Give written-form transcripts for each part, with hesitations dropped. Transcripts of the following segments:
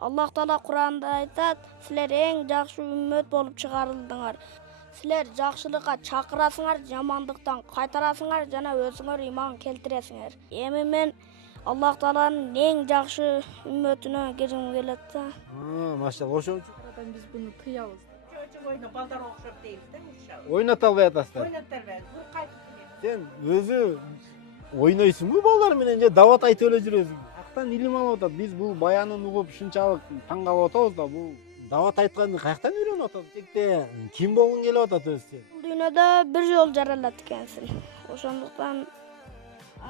Аллах Таала Куранда айтат, силер эң жакшы үммөт болуп чыгарылдыңар. Силер жакшылыкка чакырасыңар, жамандыктан кайтарасыңар жана өзүңөр иман келтиресиңер. Эми мен Аллах Тааланын эң жакшы үммөтүнө киргим келет да. Машалла, ошон үчүн Арадан биз буну тыябыз. Чөчүк ойна балдар окшоп дейбиз да ушал. ойната албай атасыздар. Ойнаттар бер, бир кайтып келет. Сен өзү ойнойсуңбу балдар менен же дават айтып эле жүрөсүң? Каяктан илим алып атат? Биз бул баянын угуп ушунчалык таң калып атабыз да, бул дават айтканды каяктан үйрөнүп атасың? Текте ким болгуң келип атат өзү сен? Бул дүйнөдө бир жолу жаралат экенсиң. Ошондуктан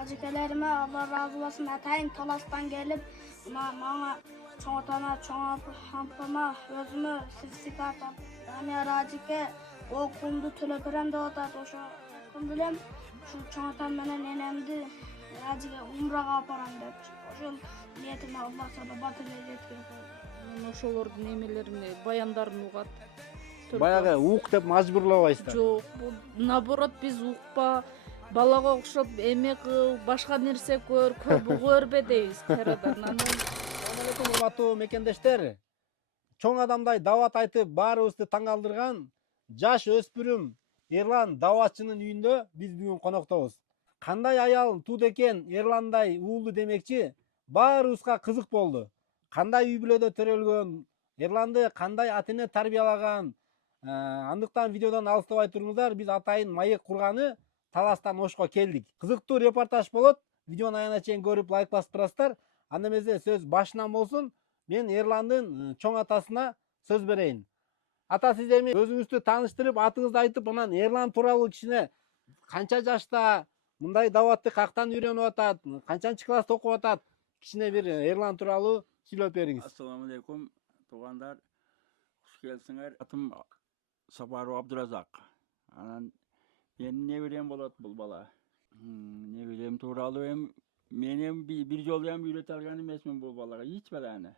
ажекелериме Алла ыраазы болсун, атайын таластан келип, мага чоң атама, чоң апама, өзүмө сертификат алып, Данияр ажеке о кумду төлөп берем деп атат. Ошондо элем ушул чоң атам менен энемди ажеге умрага алып барам деп. Ошол ниетиме Аллах Таала батырлык жеткирип койду. Ошолордун эмелерин, баяндарын угат. Баягы ук деп мажбурлабайсыздар. Жок, бул наоборот биз укпа, балага окшоп эме кыл, башка нерсе көр, көп угу өрбө дейбиз кайрадан. Ассаламу урматтуу мекендештер. Чоң адамдай дават айтып баарыбызды таң калтырган жаш өспүрүм Эрлан даватчынын үйүндө биз бүгүн коноктобуз. Кандай аял тууд экен Эрландай уулду демекчи баарыбызга кызык болду. Кандай үй бүлөдө төрөлгөн, Эрланды кандай ата эне тарбиялаган. Андыктан видеодон алыстабай туруңуздар, биз атайын маек курганы Таластан Ошко келдик. Кызыктуу репортаж болот. Видеону аягына чейин көрүп лайк басып турасыздар. Анда эмесе сөз башынан болсун. Мен Эрландын чоң атасына сөз берейин. Ата, сиз эми өзүңүздү тааныштырып, атыңызды айтып, анан Эрлан тууралуу кичине канча жашта, мындай даватты каяктан үйрөнүп атат, канчанчы класста окуп атат, кичине бир Эрлан тууралуу сүйлөп бериңиз. Ассаламу алейкум, туугандар. Куш келсиңер. Атым Сапаров Абдуразак. Анан менин неберем болот бул бала. Неберем тууралуу эми мен бир жолу эми үйрөтө алган эмесмин бул балага, эч баланы.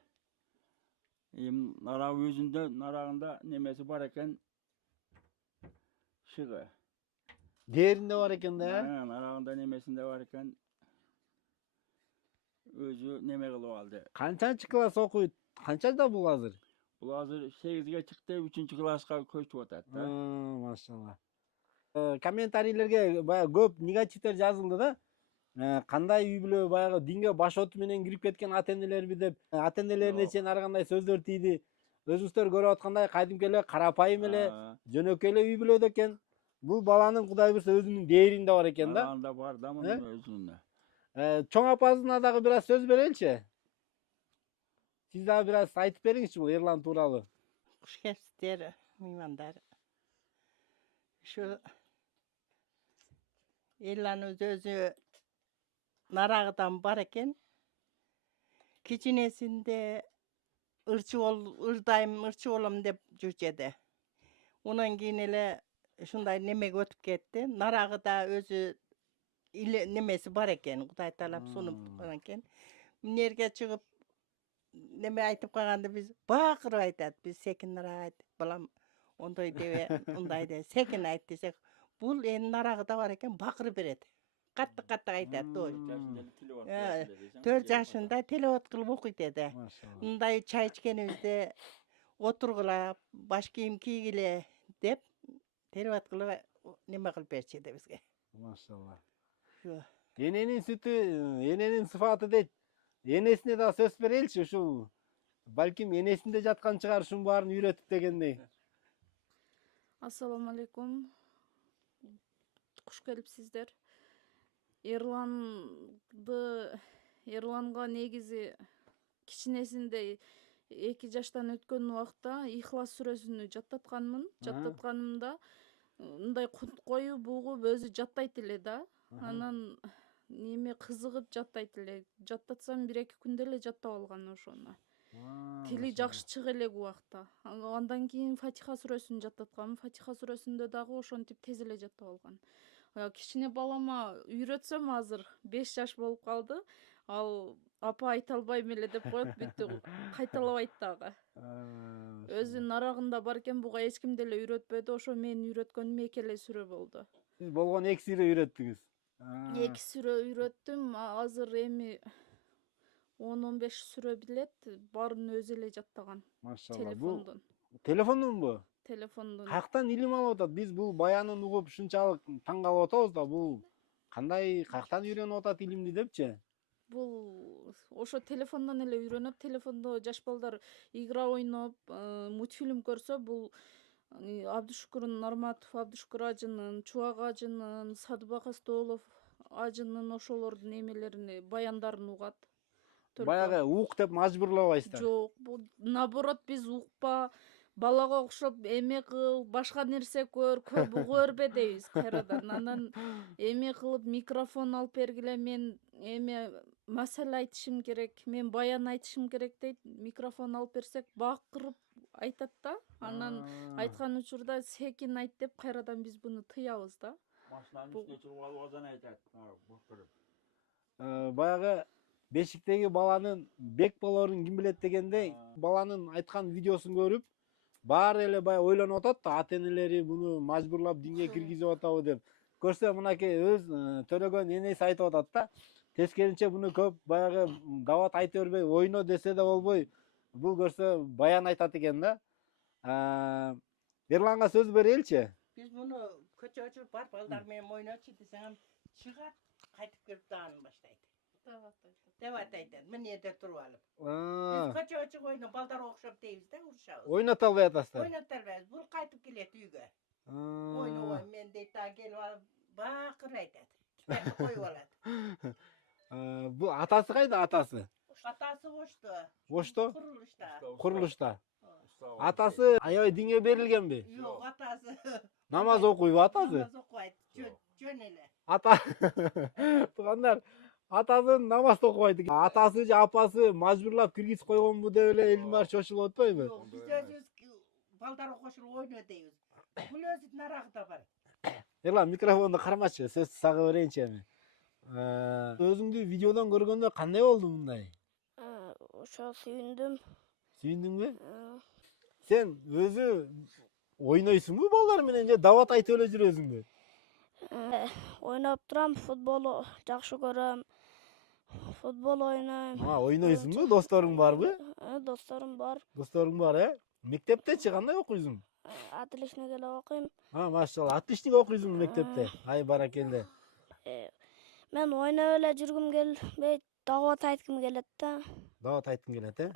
Эми нараг өзүндө, нарагында немеси бар экен. Шыгы. Дээринде бар экен да. Нарагында немесинде бар экен. Өзү неме кылып алды. Канчанчы класс окуйт? Канчада бул азыр? Бул азыр 8ге чыкты, 3-класска көчүп атат да. Машалла. Комментарийлерге баягы көп негативдер жазылды да. Кандай үй бүлө баягы динге баш оту менен кирип кеткен ата энелерби деп, ата энелерине чейин ар кандай сөздөр тийди. Өзүңүздөр көрүп аткандай кайдымкы эле карапайым эле жөнөкөй эле үй бүлөдө экен. Бул баланын Кудай буйрса өзүнүн дээринде бар экен да. Анда бар да мунун өзүнүн. Чоң апасына дагы бир аз сөз береличи. Сиз дагы бир аз айтып бериңизчи бул Эрлан тууралуу. Куш келипсиздер, меймандар. Ушу Эрлан өзү нарагыдан бар экен. Кичинесинде ырдайм, ырчы болом деп жүрчү эди. Онан кийин эле ушундай немеге өтүп кетти. Нарагыда өзү немеси бар экен. Кудай таалап сунуп турган экен. Минерге чыгып неме айтып калганда биз бакырып айтат. Биз секин нарак айт, балам ондой дебе, ундай деп секин айт десек, бул эми нарагыда бар экен, бакырып берет. Катты айтат. 4 жашында телеват кылып окуйт эди. Мындай чай ичкенибизде отургула, баш кийим кийгиле деп телеват кылып неме кылып берчү эди бизге. Машалла. Эненин сүтү, эненин сыфаты дейт. Энесине да сөз береличи, ушул балким энесинде жаткан чыгар ушунун баарын үйрөтүп дегендей. Ассаламу алейкум. Куш келипсиздер. Эрланга негизи кичинесинде 2 жаштан өткөн убакта Ихлас сүрөсүнү жаттатканмын. Жаттатканымда мындай кунт коюп, бугуп өзү жаттайт эле да. Анан неме кызыгып жаттайт эле. Жаттатсам 1-2 күндө эле жаттап алган ошону. Тили жакшы чыга элек убакта. Андан кийин Фатиха сүрөсүн жаттатканмын. Фатиха сүрөсүндө дагы ошентип тез эле жаттап алган. Кичине балама үйрөтсөм азыр 5 жаш болуп калды. Ал апа айта албайм эле деп коет, бүттү кайталабайт дагы. Өзү нарагында бар экен, буга эч ким деле үйрөтпөдү. Ошо менин үйрөткөнүм 2 эле сүрө болду. Сиз болгон 2 сүрө үйрөттүңүз. 2 сүрө үйрөттүм. Азыр эми 10-15 сүрө билет, баарын өзү эле жаттаган. Машалла. Бул Телефондон. телефондунбу? Телефондон. Каяктан илим алып атат? Биз бул баянын угуп ушунчалык таң калып атабыз да, бул кандай, каяктан үйрөнүп атат илимди депчи? Бул ошо телефондон эле үйрөнөт. Телефондо жаш балдар игра ойноп, мультфильм көрсө, бул Абдушукур Нарматов, Абдушукур ажынын, Чубак ажынын, Садыбак Астолов ажынын ошолордун эмелерин, баяндарын угат. Баягы ук деп мажбурлабайсыздар. Жок, бул наоборот, биз укпа, балага окшоп эме кыл, башка нерсе көр, көп угу бербе дейбиз кайрадан. Анан эме кылып микрофон алып бергиле, мен эме маселе айтышым керек, мен баян айтышым керек дейт. Микрофон алып берсек бакырып айтат да. Анан айткан учурда секин айт деп кайрадан биз буну тыябыз да. Машинанын үстүнө чыгып алып азан айтат. Бакырып. Баягы бешиктеги баланын бек болорун ким билет дегендей, баланын айткан видеосун көрүп, баары эле баягы ойлонуп атат да, ата энелери буну мажбурлап динге киргизип атабы деп. Көрсө мынакей өз төрөгөн энеси айтып атат да. Тескеринче буну көп баягы дават айта бербей, ойно десе да болбой, бул көрсө баян айтат экен да. Эрланга сөз береличи. Биз муну көчө өчүрүп бар балдар менен ойночу десең чыгат, кайтып келип дагы баштайт. Деп атайт. Мен жерде туруп алып. Биз көчө өчүрүп ойно, балдар окшоп дейбиз да, урушабыз. Ойната албай атасыздар. Ойнота албайбыз. Бул кайтып келет үйгө. Ойнобойм мен дейт, да келип алып бакыр айтат. Китепти коюп алат. Бул атасы кайда, атасы? Атасы Ошто. Ошто? Курулушта. Курулушта. Атасы аябай динге берилгенби? Жок, атасы. Намаз окуйбу атасы? Намаз окубайт. Жөн эле. Ата туугандар, атасы намаз окубайт экен. Атасы же апасы мажбурлап киргизип койгонбу деп эле элдин баары чочулуп атпайбы? Жок, биз өзүбүз балдар окушуп ойно дейбиз. Бул өзү нарагыда бар. Эрлан, микрофонду кармачы, сөздү сага берейинчи эми. Өзүңдү видеодон көргөндө кандай болду мындай? Ошо сүйүндүм. Сүйүндүңбү? Сен өзү ойнойсуңбу балдар менен же дават айтып эле жүрөсүңбү? Ойноп турам, футбол жакшы көрөм. Футбол ойнойм. Ойнойсуңбу? Досторуң барбы? Досторум бар. Досторуң бар, Мектептечи кандай окуйсуң? Отличник эле окуйм. Машалла, отличник окуйсуң мектепте. Ай, баракелде. Мен ойноп эле жүргүм келбейт, дават айткым келет да. Дават айткың келет,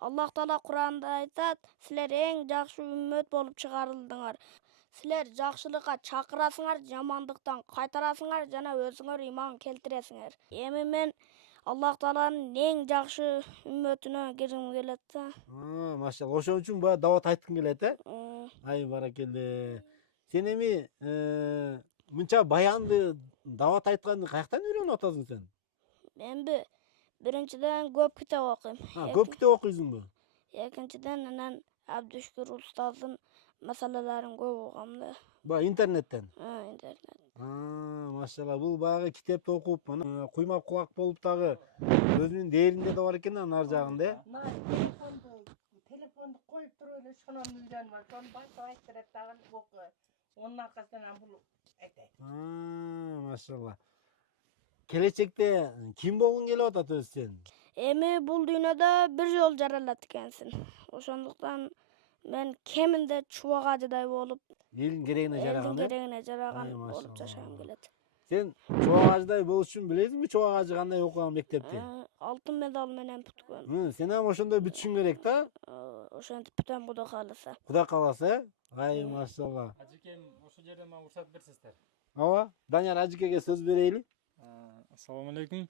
Аллах Таала Куранда айтат, силер эң жакшы үммөт болуп чыгарылдыңар. Силер жакшылыкка чакырасыңар, жамандыктан кайтарасыңар жана өзүңөр иман келтиресиңер. Эми мен Аллах Тааланын эң жакшы үммөтүнө киргим келет да. Машалла, ошон үчүн баягы дават айткың келет, Ай, баракелде. Сен эми мынча баянды, дават айтканды каяктан үйрөнүп атасың сен? Менби биринчиден көп китеп окуйм. Көп китеп окуйсуңбу? Экинчиден анан Абдушукур устаздын маселелерин көп угам да. Интернеттен? Интернет. Машалла, бул баягы китепти окуп, куймак кулак болуп дагы өзүнүн дээринде да бар экен анын ар жагында, Телефонду коюп туруп эле шонун үйрөнүп алып, сону башып айтып берет дагы окуу. Онун аркасынан бул айтайт. Машалла. Келечекте ким болгуң келип атат өзү сен? Эми бул дүйнөдө бир жолу жаралат экенсиң. Ошондуктан мен кеминде Чубак ажыдай болуп, Элдин керегине жараган, элдин керегине жараган Ай, болуп машалла. жашагым келет. Сен Чубак ажыдай болуш үчүн билесиңби, Чубак ажы кандай окуган мектепте? Алтын медаль менен бүткөн. Сен ам ошондой бүтүшүң керек да? Ошентип бүтөм, Кудай кааласа. Кудай кааласа, Ай, машалла. Ажыкем, ошол жерден мага уруксат берсиздер. Ооба, Данияр ажыкеге сөз берейли. Ассаламу алейкум.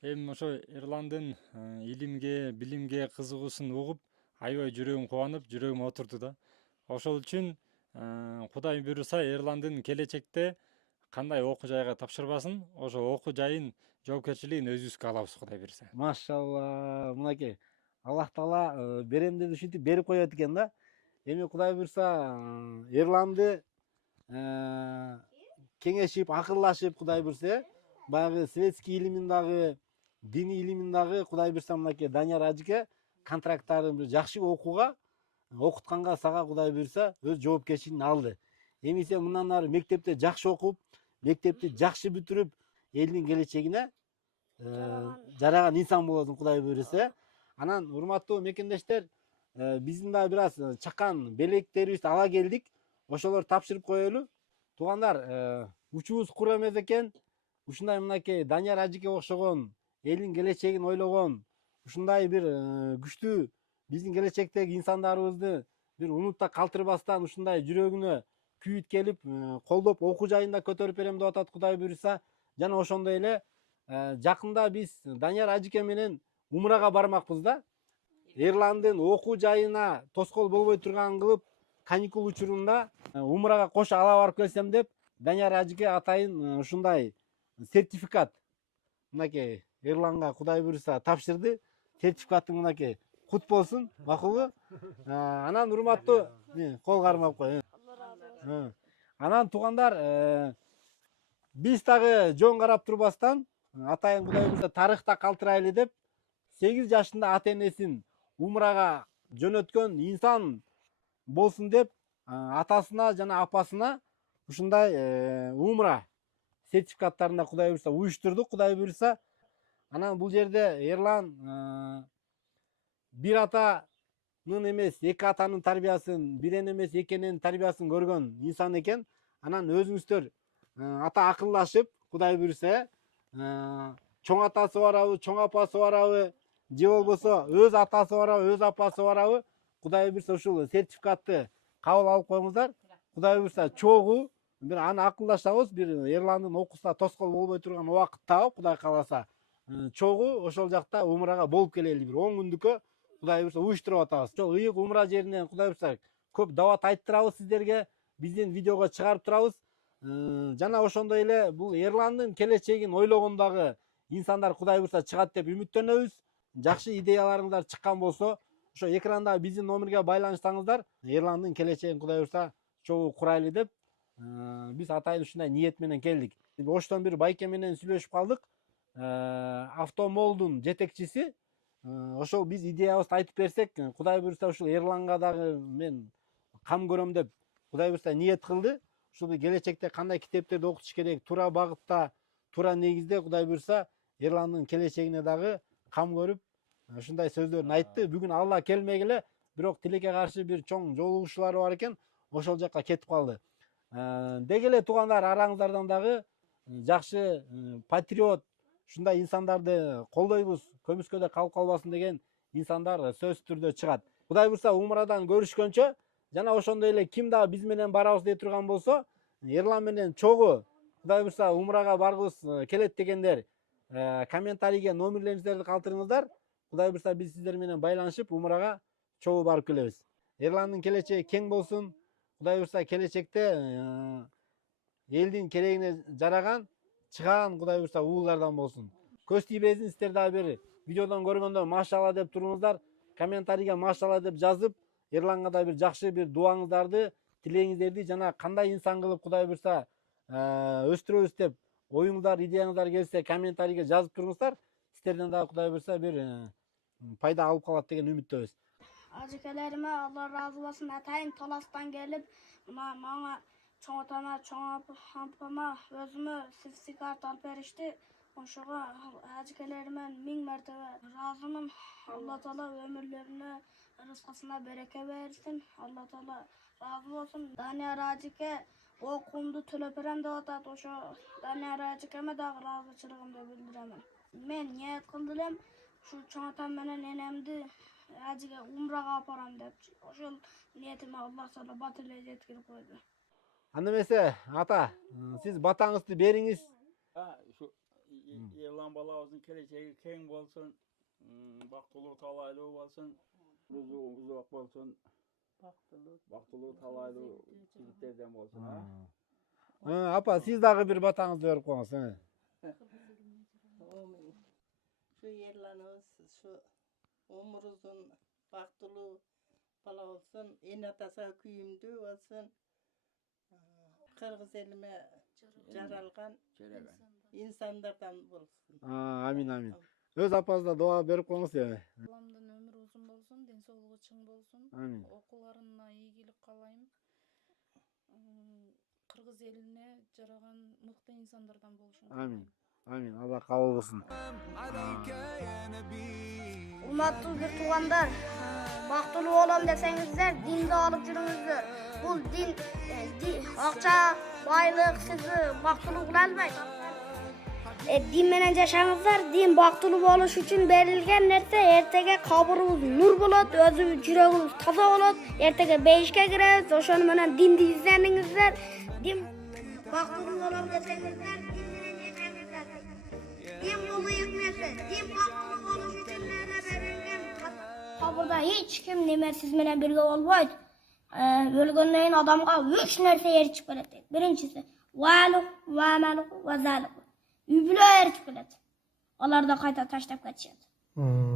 Эми ошо Эрландын илимге, билимге кызыгуусун угуп, аябай жүрөгүм кубанып, жүрөгүм отурду да. Ошол үчүн Кудай буйруса Эрландын келечекте кандай окуу жайга тапшырбасын, ошо окуу жайын жоопкерчилигин өзүбүзгө алабыз, Кудай буйруса. Машалла, мынакей. Аллах Таала берем деп ушинтип берип коет экен да. Эми Кудай буйруса Эрланды кеңешип, акылдашып, Кудай буйруса, баягы светский илимин дагы, диний илимин дагы Кудай буйруса мынакей Данияр ажыке контракттарын жакшы окууга, окутканга сага Кудай буйруса өз жоопкерчилигин алды. Эми сен мындан ары мектепте жакшы окуп, мектепти жакшы бүтүрүп, элдин келечегине жараган инсан болосуң Кудай буйруса. Анан урматтуу мекендештер, биздин да бир аз чакан белектерибизди ала келдик. Ошолор тапшырып коелу. Туугандар, учубуз кура эмес экен. Ушундай мынакей Данияр ажыке окшогон, элдин келечегин ойлогон, ушундай бир күчтүү биздин келечектеги инсандарыбызды бир унутта калтырбастан ушундай жүрөгүнө күйүт келип, колдоп окуу жайында көтөрүп берем деп атат Кудай буйруса. Жана ошондой эле жакында биз Данияр ажыке менен умрага бармакпыз да. Эрландын окуу жайына тоскоол болбой турган кылып, каникул учурунда умрага кошо ала барып келсем деп, Данияр ажыке атайын ушундай сертификат мынакей Эрланга Кудай буйруса тапшырды. Сертификаттың мынакей кут болсун, макулбу? Анан урматтуу кол кармап кой. Анан туугандар, биз дагы жон карап турбастан атайын Кудай буйруса тарыхта калтырайлы деп 8 жашында ата энесин умрага жөнөткөн инсан болсун деп атасына жана апасына ушундай умра сертификаттарында Кудай буйруса уюштурдук Кудай буйруса. Анан бул жерде Эрлан бир атанын эмес, эки атанын тарбиясын, бирен эмес, эки эненин тарбиясын көргөн инсан экен. Анан өзүңүздөр ата акылдашып, Кудай буйруса, чоң атасы барабы, чоң апасы барабы, же болбосо өз атасы барабы, өз апасы барабы, Кудай буйруса ушул сертификатты кабыл алып коюңуздар. Кудай буйруса чогуу бир аны акылдашабыз, бир Эрландын окуусуна тоскоол болбой турган убакыт таап, Кудай кааласа, чогуу ошол жакта умрага болуп келели, бир 10 күндүккө Кудай буйруса уюштуруп атабыз. Ошол ыйык умра жеринен Кудай буйруса көп дават айттырабыз сиздерге, биздин видеого чыгарып турабыз. Жана ошондой эле бул Эрландын келечегин ойлогондагы инсандар Кудай буйруса чыгат деп үмүттөнөбүз. Жакшы идеяларыңыздар чыккан болсо, ошо экранда биздин номерге байланышсаңыздар, Эрландын келечегин Кудай буйруса чогуу курайлы деп биз атайын ушундай ниет менен келдик. Оштон бир байке менен сүйлөшүп калдык. Автомолдун жетекчиси. Ошол биз идеябызды айтып берсек, Кудай буйруса ушул Эрланга дагы мен кам көрөм деп Кудай буйруса ниет кылды. Ушул келечекте кандай китептерди окутуш керек, туура багытта, туура негизде Кудай буйруса Эрландын келечегине дагы кам көрүп, ушундай сөздөрүн айтты. Бүгүн Алла келмей эле, бирок тилекке каршы бир чоң жолугушуулары бар экен, ошол жакка кетип калды. Деги эле туугандар, араңыздардан дагы жакшы патриот, ушундай инсандарды колдойбуз, көмүскөдө калып калбасын деген инсандар сөзсүз түрдө чыгат. Кудай буйруса умрадан көрүшкөнчө, жана ошондой эле ким дагы биз менен барабыз дей турган болсо, Эрлан менен чогуу Кудай буйруса умрага баргыбыз келет дегендер комментарийге номерлериңиздерди калтырыңыздар. Кудай буйруса биз сиздер менен байланышып умрага чогуу барып келебиз. Эрландын келечеги кең болсун. Кудай буйруса келечекте элдин керегине жараган, чыган Кудай буйруса уулардан болсун. Көз тийбесин, сиздер дагы бир видеодон көргөндө машалла деп туруңуздар. Комментарийге машалла деп жазып, Эрланга да бир жакшы бир дуаңыздарды, тилегиңиздерди жана кандай инсан кылып Кудай буйруса өстүрөбүз деп оюңуздар, идеяңыздар келсе комментарийге жазып туруңуздар. Сиздерден дагы Кудай буйруса бир пайда алып калат деген үмүттөбүз. Ажыкелериме Алла разы болсун. Атайын Таластан келип, мага чоң атама, чоң апама өзүмө сертификат алып беришти. Ошого ажыкелериме 1000 мертебе разымын. Алла Таала өмүрлөрүнө, рызкысына береке берсин. Алла Таала разы болсун. Данияр ажыке окуумду төлөп берем деп атат. Ошо Данияр ажыкеме дагы ыраазычылыгымды билдиремин. Мен ниет кылдым элем ушу чоң атам менен энемди ажыга умрага алып барам деп. Ошол ниетиме Алла Таала бат эле жеткирип койду. Анда эмесе ата, сиз батаңызды бериңиз. Ушу Эрлан балабыздын келечеги кең болсун, бактылуу талайлуу болсун, узак болсун, бактылуу талайлуу жигиттерден болсун. Апа, сиз дагы бир батаңызды берип коюңуз. Şu Erlan'ımız şu umur uzun, baktulu bala olsun, en atasa kuyumdu olsun, Kırgız elime jaralgan insanlardan olsun. Amin amin. Öz apаңызда дуа берип коюңуз. Баламдын өмүрү узун болсун, ден соолугу чың болсун. Амин. Окууларына ийгилик каалайм. Кыргыз элине жараган мыкты инсандардан болушун. Амин. Amin. Allah kabul kılsın. Urmatlı bir tuğanlar, baktulu olam desengizler, dinde alıp yürüңüzler. Bu din, akça, baylık sizi baktulu kılalmaydı. Din menen yaşаңыздар, din baktulu oluş için berilgen nerse ertege kabırımız nur bulat, özü yüreğimiz taza bulat, ertege beyişke gireriz, oşonu menen dindi izleningizler, din baktulu olam desengizler, din menen yaşаңыздар. Din bu büyük mesele, din baktulu oluş için nerse berilgen. Kabırda hiç kim nemesiz menen birge olmaydı. Ölgönleyin adamga 3 nerse yer çıkıp beredi. Birincisi, valuk, vamaluk, vazaluk. Übüler çıkıp. Onlar da kayta taşlap kaçıyordu.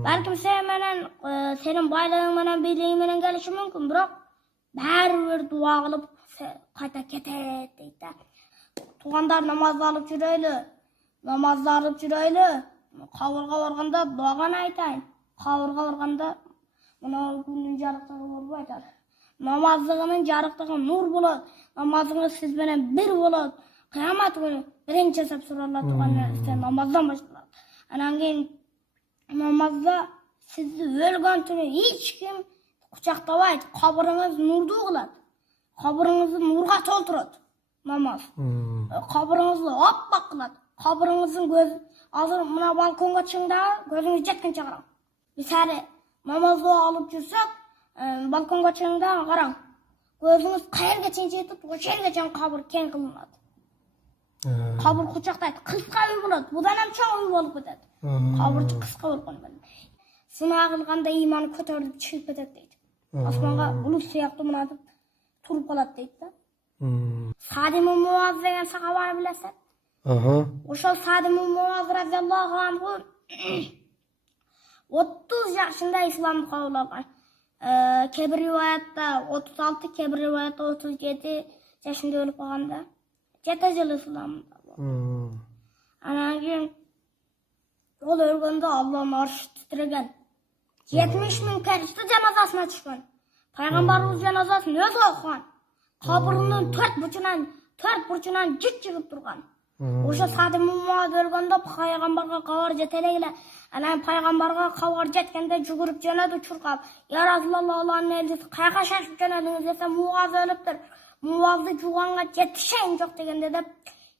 Belki sen menen, senin baylığın menen, biliğin menen gelişi mümkün, biroq bäribir dua kılıp kayta ketet deydi. Tuğandar namazda alıp jüreyli, namazda alıp jüreyli. Kavurga barganda duagan aytayın. Kavurga barganda mına gündün jarıklığı bolup aytar. Namazlığının jarıklığı nur bolat. Namazınız siz menen bir bolat. Kıyamet günü birinci hesap sorarlar tuğanlar işte namazdan başlar. Anan keyin namazda sizi ölgön tünü hiç kim kucaktabaydı. Kabırınız nurdu kılat. Kabırınızı nurga tolturat namaz. Kabırınızı oppak kılat. Kabırınızın göz hazır mına balkonga çıkında gözünüz jetken çağıran. Misali namazda alıp jursак balkonga çıkında qarang. Gözünüz qayerga çen jetip o yerge çen kabır keng kılınat. Kabır kucakdaydı. Kıska uy bolat. Budan hem çoğ uy bolup ketedi. Kabır kıska bolup ketedi. Sınav kılganda imanı kötörüp çıkıp ketedi deydi. Asmanga bulut sıyaklı mınatıp turup kalat deydi da. Sadim-i Muaz degen sahabany bilesen. Oşol Sadim-i Muaz radiyallahu anhu 30 yaşında İslam kabul algan. Kebir rivayatta 36, kebir rivayatta 37 yaşında ölüp kalganda. 7 yıl İslam'da. Anan keyin ol ölgönde Allah'ın arşı titregen. 70 bin perişte cenazasına çıkan. Peygamberimiz cenazasını öz okugan. Kabırının dört burçundan cik çıkıp durgan. Oşa Sadim-i Muaz ölgönde Peygamberge kavar jeteleyle. Anan Peygamberge kavar jetkende jugurip cenaz uçurgap. Ya Resulallah Allah'ın elçisi kayga şaşıp cenazınız dese Muaz ölüptür. Muaz'ı juganga jetişen yok degende de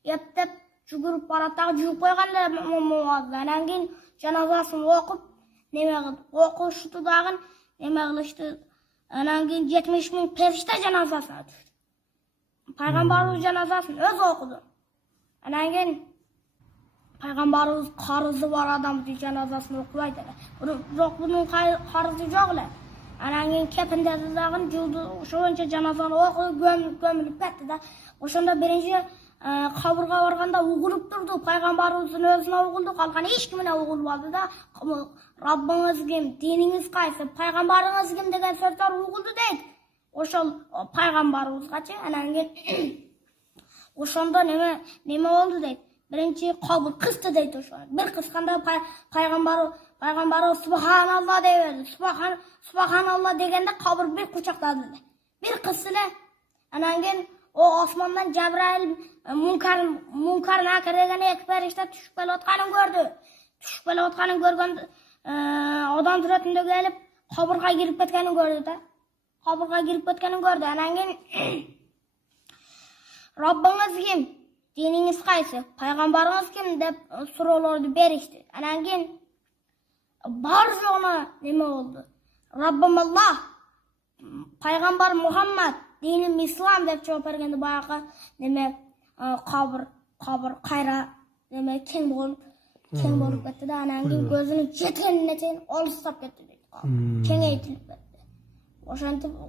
yetip jugurup baratağı jugup koyganlar Muaz'ı. Anan keyin cenazasını okup neme kıldı. Okuştu dagın neme kılıştı. Anan keyin 70 bin perişte cenazasına düştü. Peygamberimiz cenazasını öz okudu. Anan keyin Peygamberimiz karızı var adam cenazasını okubaydı. Yok bunun karızı yok le. Anan keyin kepinde dagın juldu. Şoňça cenazany okup gömülüp ketdi da. Oşonda birinci kabırga barganda ugulup durdu. Peygamberimizin özüne uguldu. Kalgan hiç kimine ugulmadı da. Rabbiniz kim, dininiz kaysı, peygamberiniz kim degen sözler uguldu deydi. Oşol peygamberimiz kaçı. Anan keyin oşonda neme oldu deydi. Birinci kabır kıstı deydi oşon. Bir kıskanda Peygamber Subhanallah deyverdi. Subhanallah degende kabır bir kucakladı dedi. Bir kıssıle. Anan keyin o osmandan Cebrail Munkar Nakir degen iki perişte düşüp kelayotganyn gördü. Düşüp kelayotganyn görgende odam suretinde gelip kabırga girip ketkenini gördü da. Kabırga girip ketkenini gördü. Anan keyin Rabbiniz kim? Dininiz kaysı? Peygamberiniz kim dep sorulardı berişti. Anan keyin bar joğuna neme oldu? Rabbim Allah, Peygamber Muhammed, dinim İslam dep cevap bergende bayağı neme kabır kayra neme keng bolup ketdi da anan keyin gözünün jetkenine çeyin olsap ketdi deydi. Kengeytilip ketdi.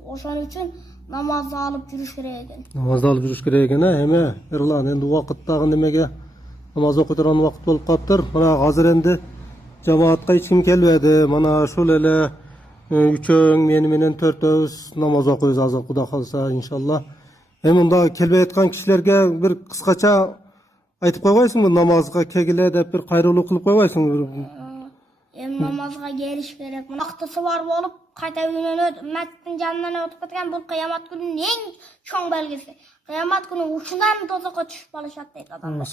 Oşan üçün namazda alıp jürüş gerek eken. Namazda alıp jürüş gerek eken heme Erlan endi wagt dagы nemege namaz okuturan wagt bolup kaptır. Mana hazır endi cemaatga hiç kim kelbedi. Mana şol ele üçöň meni menen törtöbüz namaz okuyuz azır Kuda kalsa inşallah. Hem unda kelbey etkan kişilerge bir kıskaça aytıp koybaysın bu namazga kegile dep bir kayrılуу kılıp koybaysın. Namazga geliş gerek. Vaktısı var bolup kayta üýünden mescidin janынан ötüp ketken bu kıyamet gününün en çoň belgisi. Kıyamet günü uçundan tozakka düşüp alışat deydi adamlar.